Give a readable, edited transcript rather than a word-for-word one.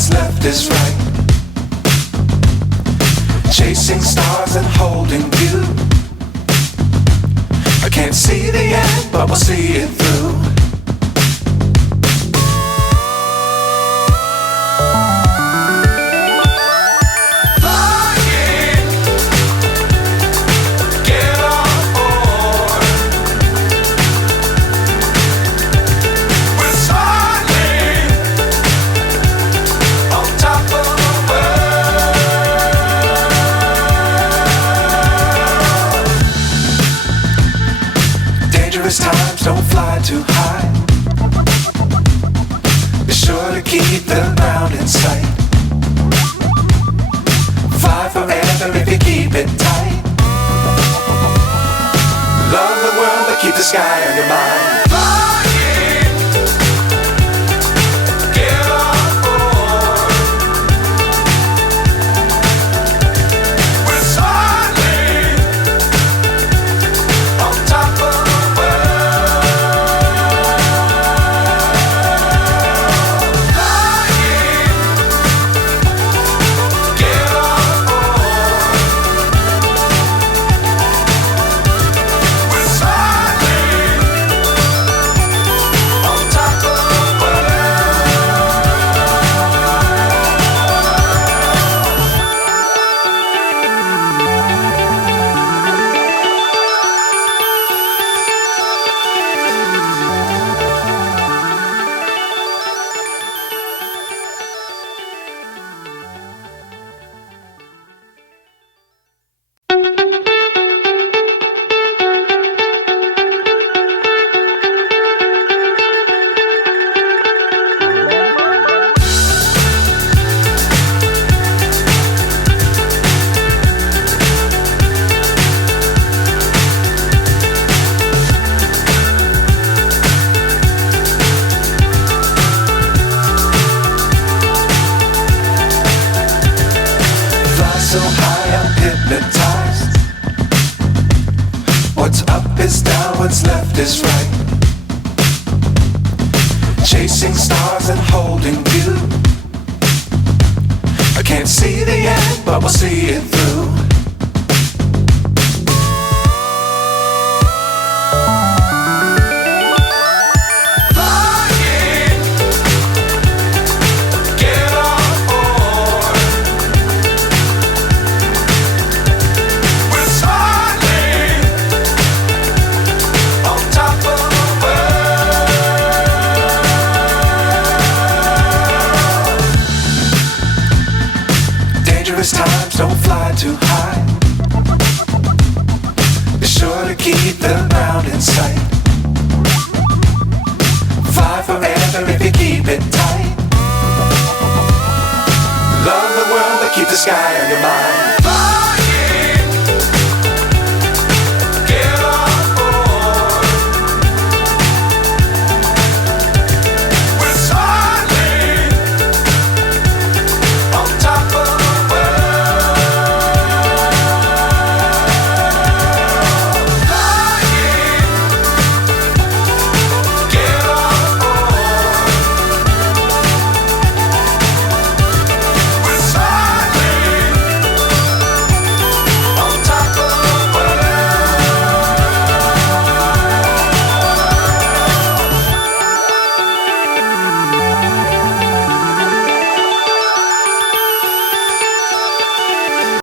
what's left is right. Chasing stars and holding you. I can't see the end, but we'll see it through. Times don't fly too high. Be sure to keep the ground in sight. Fly forever if you keep it tight. Love the world but keep the sky on your mind. So high I'm hypnotized. What's up is down, what's left is right. Chasing stars and holding you. I can't see the end, but we'll see it through. Times don't fly too high. Be sure to keep the ground in sight. Fly forever if you keep it tight. Love the world but keep the sky on your mind.